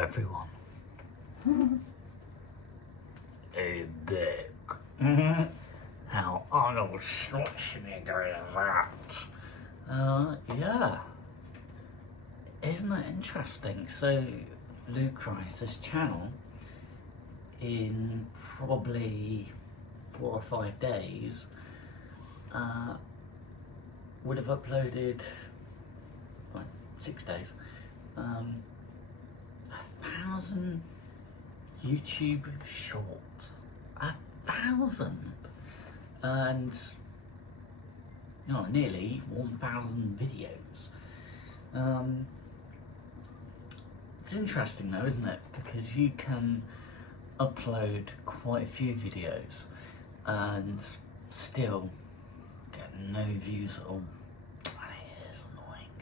everyone. A big. How Arnold Schwarzenegger is that? Yeah. Isn't it interesting? So, Luke Rice's channel, in probably 4 or 5 days, would have uploaded, 6 days, 1,000 YouTube shorts. 1,000! And, nearly 1,000 videos. It's interesting though, isn't it? Because you can upload quite a few videos and still get no views at all. And it is annoying.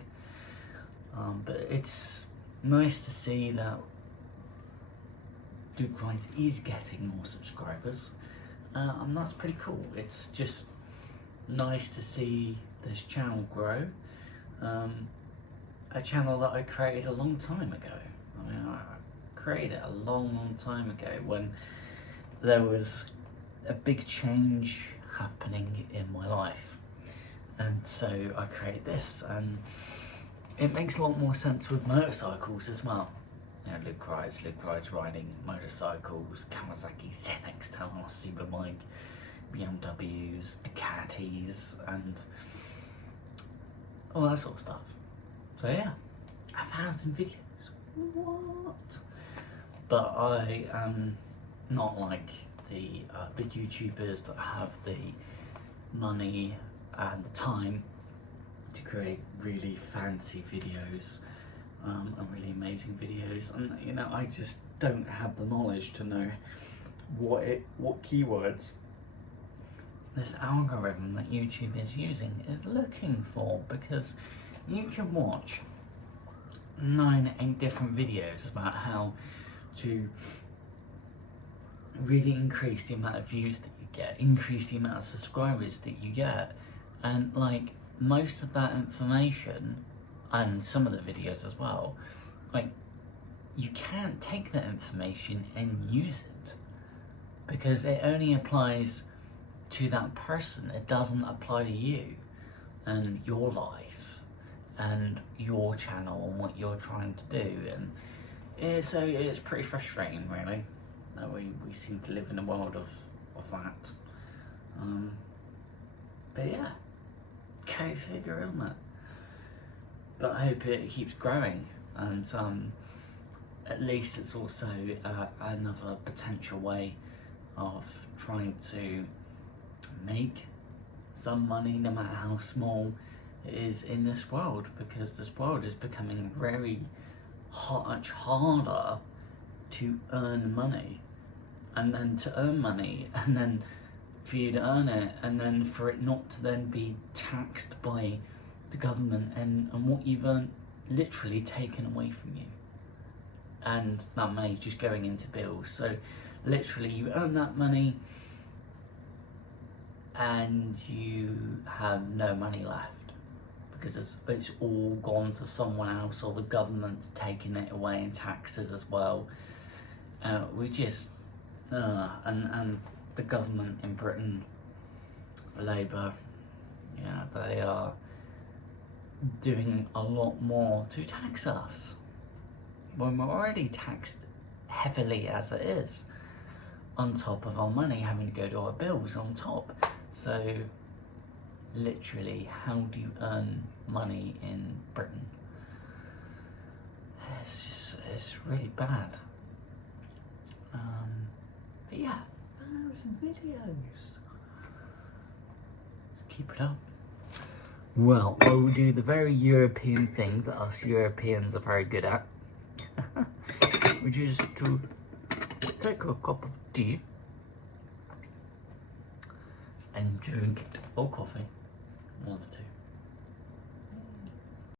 But it's nice to see that Luke Rice is getting more subscribers. And that's pretty cool. It's just nice to see this channel grow. A channel that I created a long time ago. I mean, I created it a long time ago when there was a big change happening in my life. And so I created this, and it makes a lot more sense with motorcycles as well. Luke Rice riding motorcycles, Kawasaki ZX-10R Superbike, BMWs, Ducatis, and all that sort of stuff. So yeah, 1,000 videos. What? But I am not like the big YouTubers that have the money and the time to create really fancy videos and really amazing videos, and I just don't have the knowledge to know what keywords this algorithm that YouTube is using is looking for, because you can watch 8 different videos about how to really increase the amount of views that you get, increase the amount of subscribers that you get, and like most of that information, and some of the videos as well, like you can't take that information and use it because it only applies to that person. It doesn't apply to you and your life and your channel and what you're trying to do. And so it's pretty frustrating, really, that we seem to live in a world of that. But yeah, go figure, isn't it? But I hope it keeps growing, and at least it's also another potential way of trying to make some money, no matter how small it is in this world, because this world is becoming very much harder to earn money, and then to earn money, and then for you to earn it, and then for it not to then be taxed by the government, and what you've earned literally taken away from you, and that money just going into bills. So literally you earn that money and you have no money left because it's all gone to someone else, or the government's taking it away in taxes as well. We just and the government in Britain, Labour, yeah, they are doing a lot more to tax us when we're already taxed heavily as it is, on top of our money having to go to our bills on top. So literally, how do you earn money in Britain? It's really bad. But yeah, some videos. Just keep it up. Well, I will do the very European thing that us Europeans are very good at, which is to take a cup of tea and drink it, or coffee, one of the two.